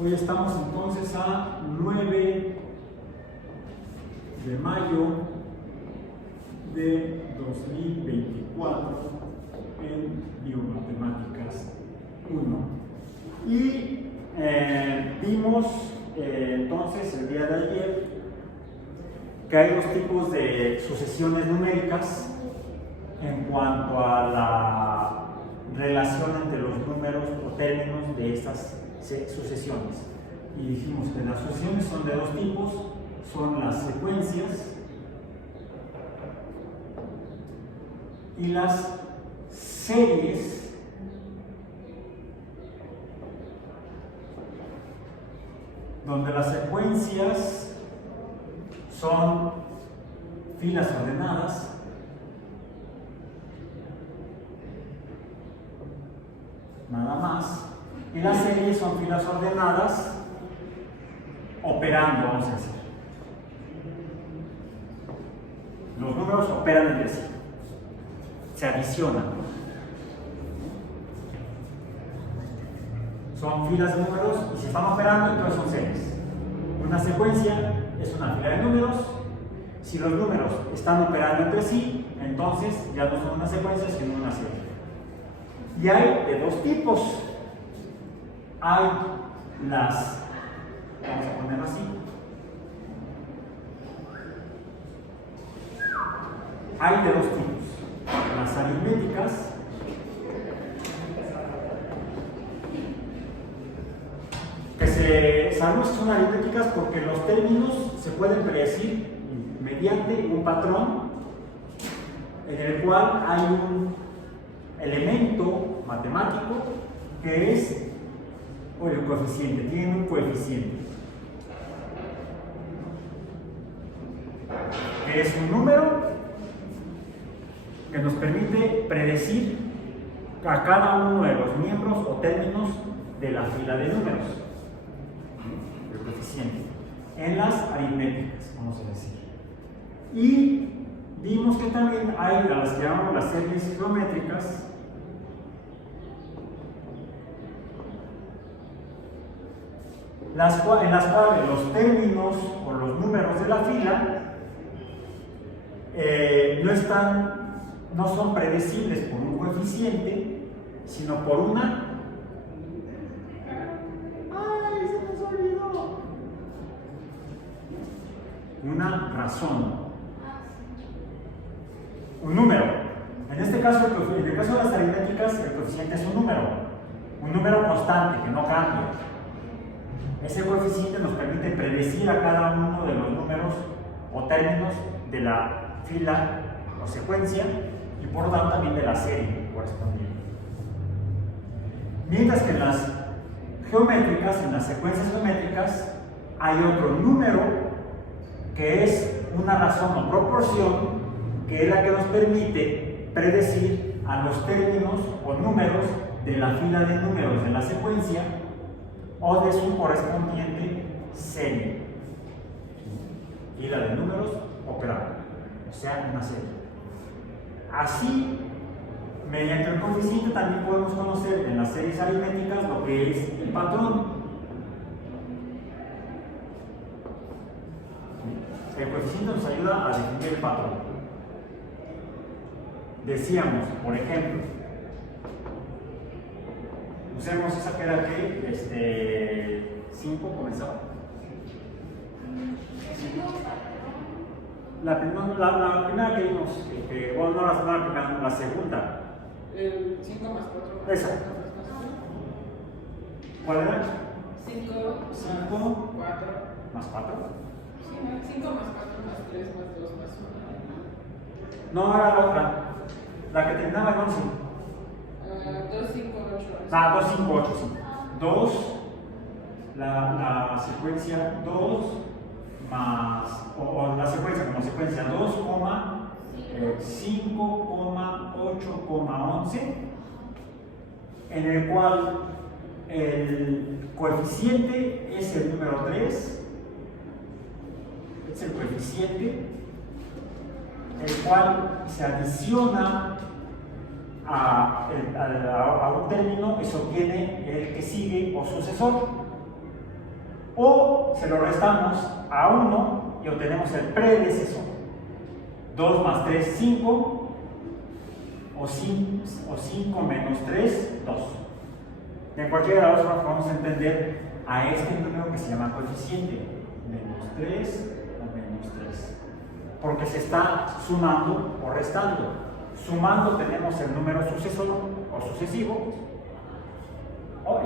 Hoy estamos entonces a 9 de mayo de 2024 en Biomatemáticas 1. Y vimos entonces el día de ayer que hay dos tipos de sucesiones numéricas en cuanto a la relación entre los números o términos de estas sucesiones. Y dijimos que las sucesiones son de dos tipos, son las secuencias y las series, donde las secuencias son filas ordenadas nada más, y las series son filas ordenadas operando, vamos a decir. Los números operan entre sí, se adicionan. Son filas de números y si están operando, entonces son series. Una secuencia es una fila de números. Si los números están operando entre sí, entonces ya no son una secuencia, sino una serie. Y hay de dos tipos. Hay las, vamos a poner así, hay de dos tipos, las aritméticas sabemos que son aritméticas porque los términos se pueden predecir mediante un patrón en el cual hay un elemento matemático que es el coeficiente, tiene un coeficiente que es un número que nos permite predecir a cada uno de los miembros o términos de la fila de números, el coeficiente, en las aritméticas, vamos a decir. Y vimos que también hay a las que llamamos las series geométricas, en las cuales los términos o los números de la fila no son predecibles por un coeficiente, sino por una razón, un número. En este caso, en el caso de las aritméticas, el coeficiente es un número constante que no cambia. Ese coeficiente nos permite predecir a cada uno de los números o términos de la fila o secuencia y por lo tanto también de la serie correspondiente. Mientras que en las geométricas, en las secuencias geométricas, hay otro número que es una razón o proporción que es la que nos permite predecir a los términos o números de la fila de números de la secuencia o de su correspondiente serie. Fila de números operable, o sea, una serie. Así, mediante el coeficiente también podemos conocer en las series aritméticas lo que es el patrón. El coeficiente nos ayuda a definir el patrón. Decíamos, por ejemplo, usemos esa que era que 5 comenzaba. La primera que vimos, bueno, no la primera, la segunda. El 5 más 4. Esa. ¿Cuál era? 5 4 más 4. 5 más 4 más 3 más 2 más 1. No, era la otra. La que terminaba en 11. 2, 5, 8. 2, 5, 8, sí. 2, la secuencia 2 más, o la secuencia como secuencia 2, 5, 8, 11, en el cual el coeficiente es el número 3, es el coeficiente, el cual se adiciona a un término y se obtiene el que sigue o sucesor. O se lo restamos a 1 y obtenemos el predecesor. 2 más 3, 5. O 5 menos 3, 2. En cualquiera de las dos vamos a entender a este número que se llama coeficiente. Menos 3 o menos 3. Porque se está sumando o restando. Sumando tenemos el número sucesor o sucesivo.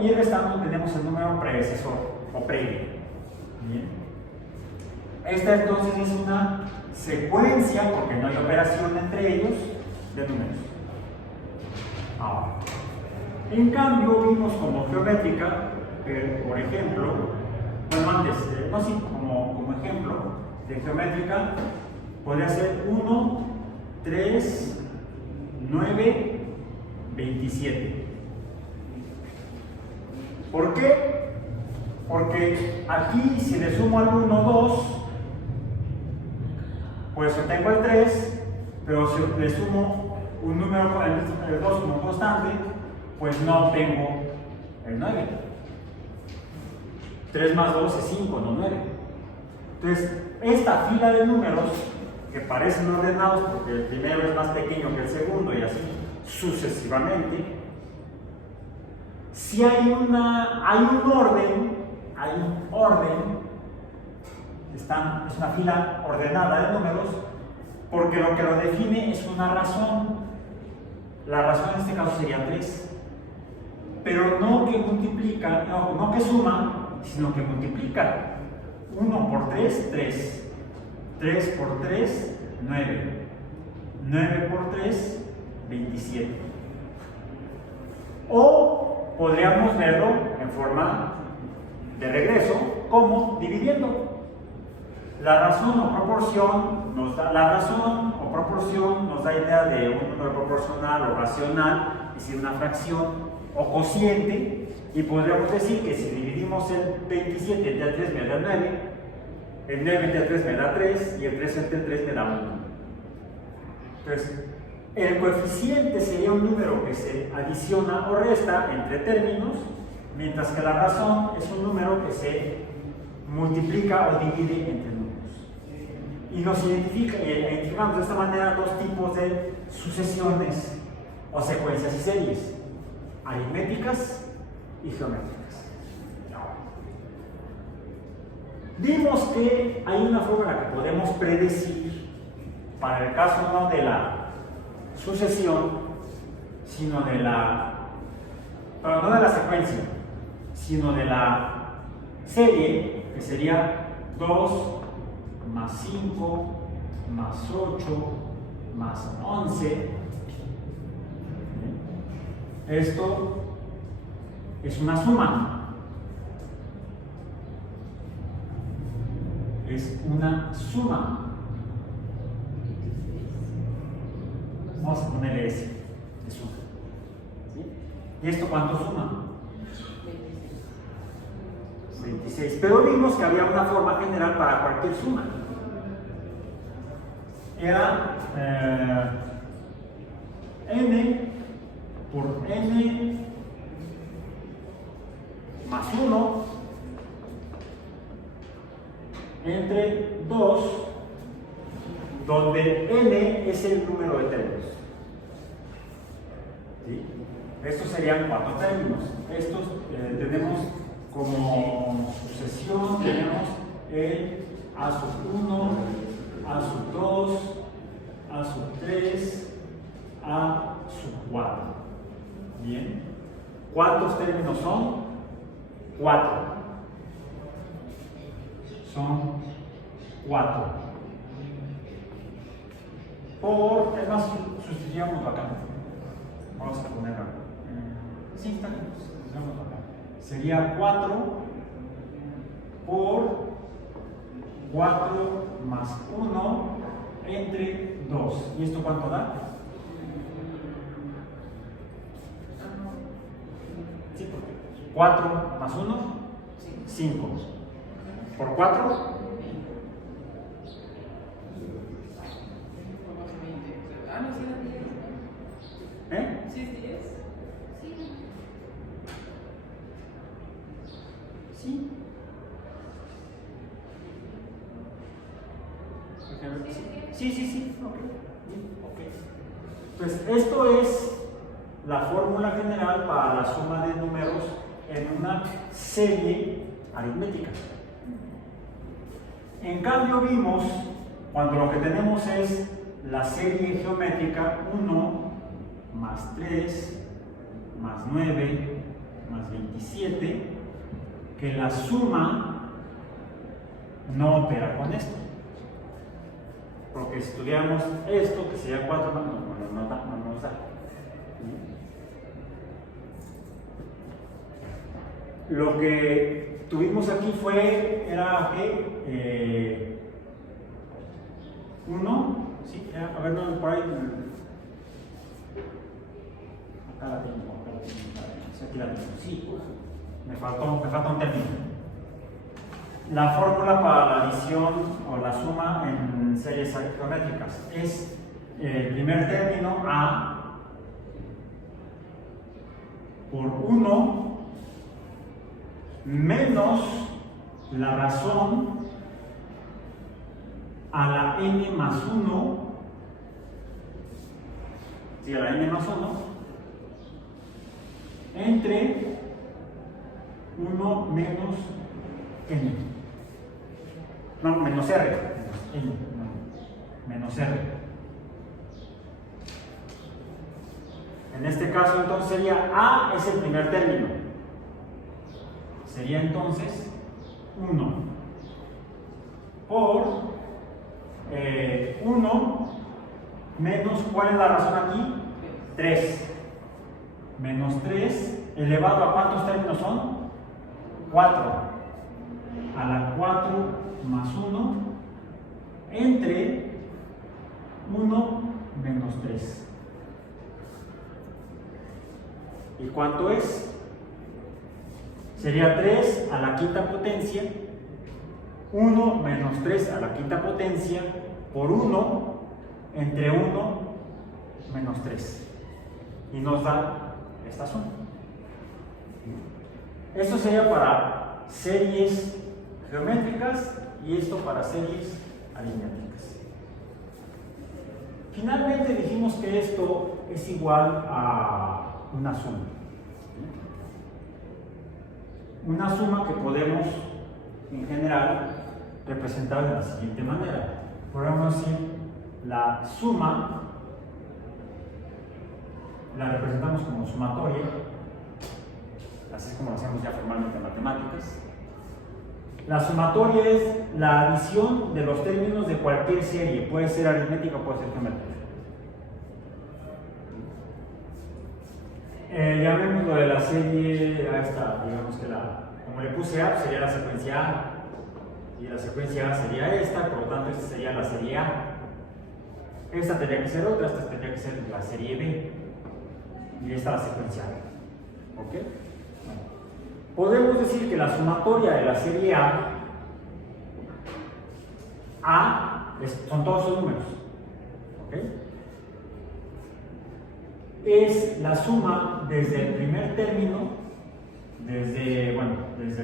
Y restando tenemos el número predecesor o previo. Bien. Esta entonces es una secuencia, porque no hay operación entre ellos, de números. Ahora, en cambio vimos como geométrica, por ejemplo, bueno antes, no sí, como ejemplo de geométrica, podría ser 1, 3, 9, 27. ¿Por qué? Porque aquí si le sumo al 1, 2, pues obtengo el 3, pero si le sumo un número, el 2 como constante, pues no obtengo el 9. 3 más 2 es 5, no 9. Entonces, esta fila de números, que parecen ordenados porque el primero es más pequeño que el segundo y así sucesivamente, si hay un orden, es una fila ordenada de números, porque lo que lo define es una razón. La razón en este caso sería 3, pero no que multiplica, no que suma, sino que multiplica. 1 por 3, 3. 3 por 3, 9. 9 por 3, 27. O podríamos verlo en forma de regreso, como dividiendo. La razón o proporción nos da idea de un número proporcional o racional, es decir, una fracción o cociente, y podríamos decir que si dividimos el 27 entre 3 me da 9, el 9 entre 3 me da 3 y el 3 entre 3 me da 1. Entonces, el coeficiente sería un número que se adiciona o resta entre términos, mientras que la razón es un número que se multiplica o divide entre números. Y nos identificamos de esta manera dos tipos de sucesiones o secuencias y series: aritméticas y geométricas. Vimos que hay una forma en la que podemos predecir, para el caso no de la sucesión, sino de pero no de la secuencia, sino de la serie, que sería 2 más 5 más 8 más 11. Esto es una suma. Es una suma. Vamos a ponerle S de suma. ¿Sí? ¿Y esto cuánto suma? 26. Pero vimos que había una forma general para cualquier suma. Era n por n más 1 entre 2, donde n es el número de términos. ¿Sí? Estos serían 4 términos. Estos tenemos como sucesión, tenemos el a sub 1, a sub 2, a sub 3, a sub 4. Bien. ¿Cuántos términos son? 4. Son 4. Es más, sustituyamos acá. Vamos a ponerlo. Sí, está bien. Sustituyamos acá. Sería 4 por 4 más 1 entre 2. ¿Y esto cuánto da? Sí, porque 4 más 1, 5. ¿Por 4? ¿Eh? ¿Sí es 10? Sí. Sí, ok. Pues esto es la fórmula general para la suma de números en una serie aritmética. En cambio vimos, cuando lo que tenemos es la serie geométrica 1 más 3 más 9 más 27, que la suma no opera con esto. Porque si estudiamos esto, que sería 4, no nos da. Lo que tuvimos aquí era que 1, sí, a ver, no, por ahí. Acá la tengo, aquí la tengo, sí, me falta un término. La fórmula para la adición o la suma en series geométricas es el primer término a por 1 menos la razón a la n más 1, sí, a la n más 1, entre 1 menos n. No, menos R. Menos R. En este caso, entonces sería A es el primer término. Sería entonces 1 por 1 menos, ¿cuál es la razón aquí? 3. Menos 3 elevado a ¿cuántos términos son? 4. A la 4 más 1 entre 1 menos 3. ¿Y cuánto es? Sería 3 a la quinta potencia, 1 menos 3 a la quinta potencia por 1 entre 1 menos 3. Y nos da esta suma. Esto sería para series geométricas y esto para series aritméticas. Finalmente dijimos que esto es igual a una suma. Una suma que podemos en general representar de la siguiente manera. Podemos decir la suma la representamos como sumatoria, así es como lo hacemos ya formalmente en matemáticas. La sumatoria es la adición de los términos de cualquier serie, puede ser aritmética o puede ser geométrica. Llamémoslo de la serie a esta, digamos que como le puse A, sería la secuencia A, y la secuencia A sería esta, por lo tanto esta sería la serie A. Esta tendría que ser otra, esta tendría que ser la serie B, y esta la secuencia A. ¿Ok? Podemos decir que la sumatoria de la serie A son todos sus números, ¿ok? Es la suma desde el primer término, desde el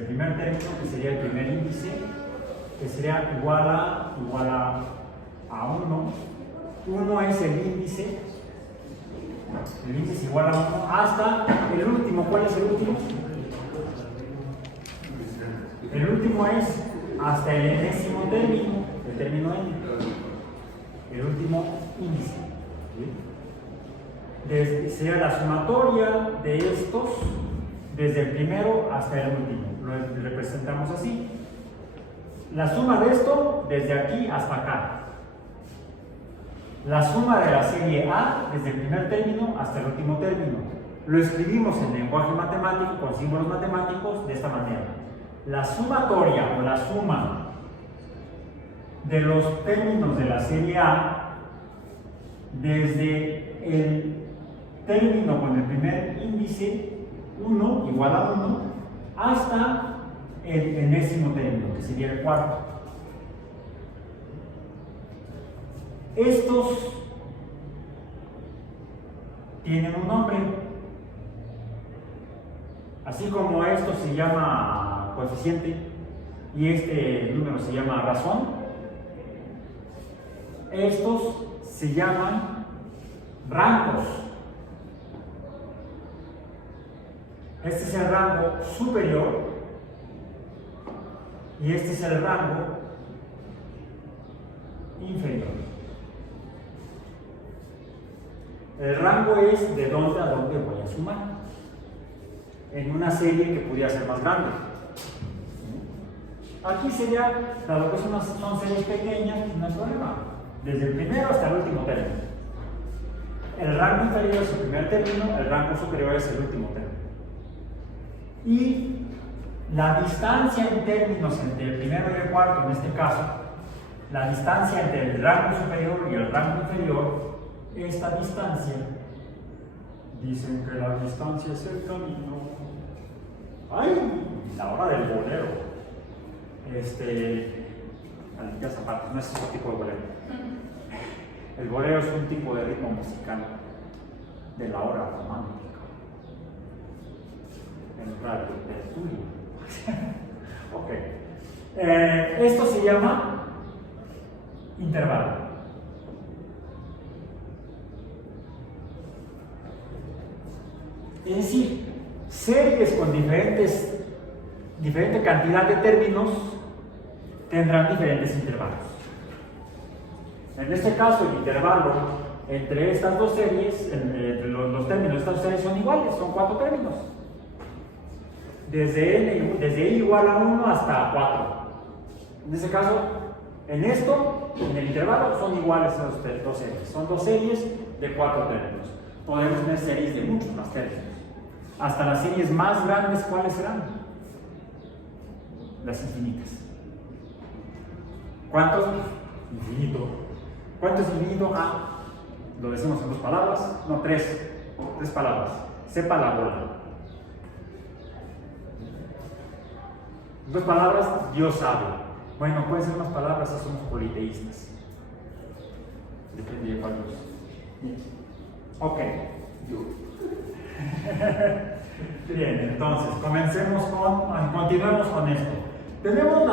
primer término, que sería el primer índice, que sería igual a 1. 1 es el índice igual a 1, hasta el último. ¿Cuál es el último? El último es hasta el enésimo término, el término n, el último índice. Sería la sumatoria de estos desde el primero hasta el último. Lo representamos así. La suma de esto desde aquí hasta acá. La suma de la serie A desde el primer término hasta el último término. Lo escribimos en lenguaje matemático con símbolos matemáticos de esta manera. La sumatoria o la suma de los términos de la serie A desde el término con el primer índice 1 igual a 1 hasta el enésimo término, que sería el cuarto. Estos tienen un nombre, así como esto se llama coeficiente y este número se llama razón. Estos se llaman rangos. Este es el rango superior y este es el rango inferior. El rango es de dónde a dónde voy a sumar en una serie que pudiera ser más grande. Aquí sería, dado que son series pequeñas, no hay problema, desde el primero hasta el último término. El rango inferior es el primer término, el rango superior es el último término. Y la distancia en términos entre el primero y el cuarto, en este caso, la distancia entre el rango superior y el rango inferior, esta distancia, dicen que la distancia es el camino. ¡Ay! La hora del bolero. Alicia Zapatos, no es ese tipo de bolero. El bolero es un tipo de ritmo musical de la hora romántica. En radio tertulia. Ok. Esto se llama intervalo. Es decir, series con diferente cantidad de términos tendrán diferentes intervalos. En este caso, el intervalo entre estas dos series, entre los términos de estas dos series son iguales, son 4 términos. Desde i igual a 1 hasta 4. En este caso, en el intervalo son iguales esas dos series. Son 2 series de 4 términos. Podemos tener series de muchos más términos. Hasta las series más grandes, ¿cuáles serán? Las infinitas. ¿Cuántos? Infinito. ¿Cuánto es infinito? Ah, lo decimos en 2 palabras. No, 3. 3 palabras. Sepa la bola. 2 palabras, Dios sabe. Bueno, pueden ser más palabras si somos politeístas. Depende de cuál Dios. Ok. Bien, entonces, continuemos con esto. Tenemos